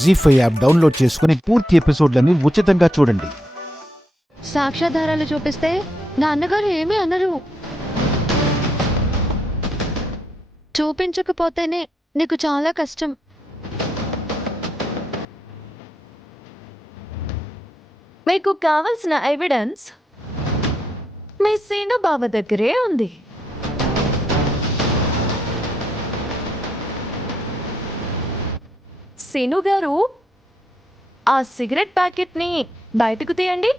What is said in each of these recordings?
జీ5 app download చేసుకుని పూర్తి ఎపిసోడ్లని ఉచితంగా చూడండి. సాక్ష్యాధారాలు చూపిస్తే నాన్నగారు ఏమీ అనరు. చూపించకపోతేనే నీకు చాలా కష్టం. మీకు కావలసిన ఎవిడెన్స్ మీ సీను బావ దగ్గరే ఉంది. సీను గారు, ఆ సిగరెట్ ప్యాకెట్ని బయటకు తీయండి.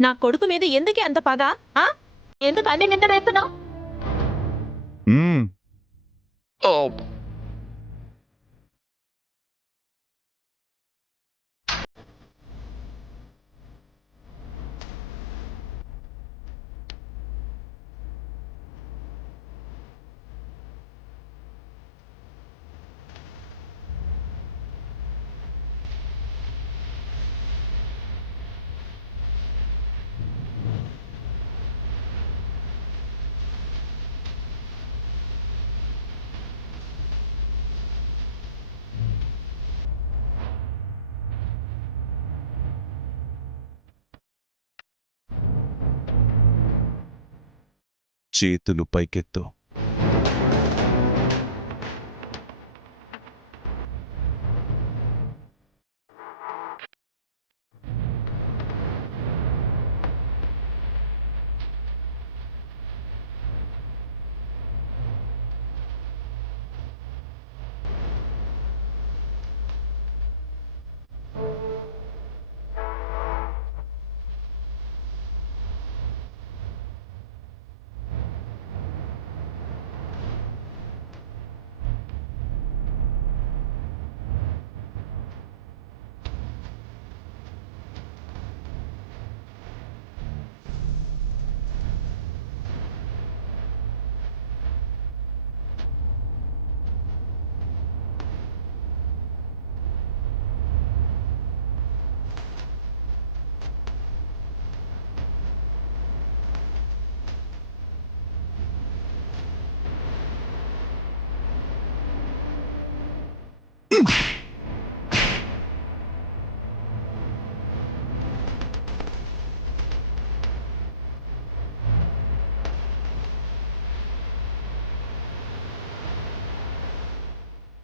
నా కొడుకు మీద ఎందుకే అంత పగ? ఎందుకు అన్ని నిందలేస్తున్నావు? చేతులు పైకెత్తు.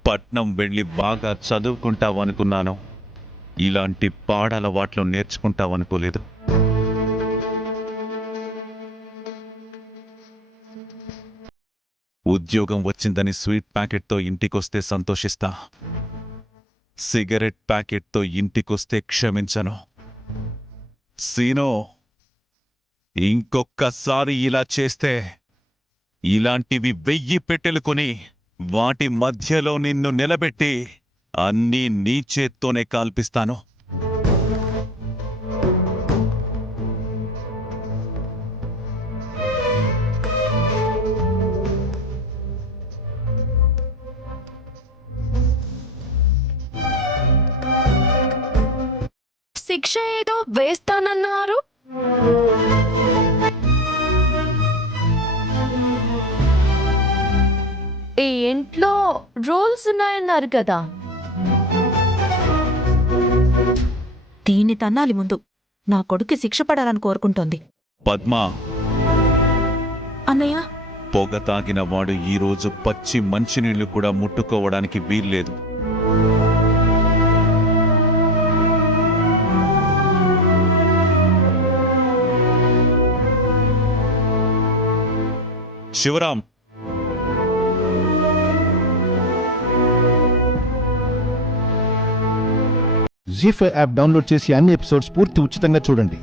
పట్నం వెళ్ళి బాగా చదువుకుంటావనుకున్నాను. ఇలాంటి పాడలవాట్లు నేర్చుకుంటావనుకోలేదు. ఉద్యోగం వచ్చిందని స్వీట్ ప్యాకెట్తో ఇంటికొస్తే సంతోషిస్తా. సిగరెట్ ప్యాకెట్తో ఇంటికొస్తే క్షమించను. సీనో, ఇంకొక్కసారి ఇలా చేస్తే ఇలాంటివి 1000 పెట్టెలు కొని వాటి మధ్యలో నిన్ను నిలబెట్టి అన్నీ నీ చేత్తోనే కాల్పిస్తాను. శిక్ష ఏదో వేస్తానన్నారు. ఈ ఇంట్లో రూల్స్ ఉన్నాయన్నారు కదా. దీన్ని తన్నాలి ముందు. నా కొడుకు శిక్ష పడాలని కోరుకుంటోంది. పద్మా, అన్నయ్య, పొగ తాగిన వాడు ఈరోజు పచ్చి మంచినీళ్లు కూడా ముట్టుకోవడానికి వీల్లేదు. శివరాం, జీ5 యాప్ డౌన్లోడ్ చేసి అన్ని ఎపిసోడ్స్ పూర్తి ఉచితంగా చూడండి.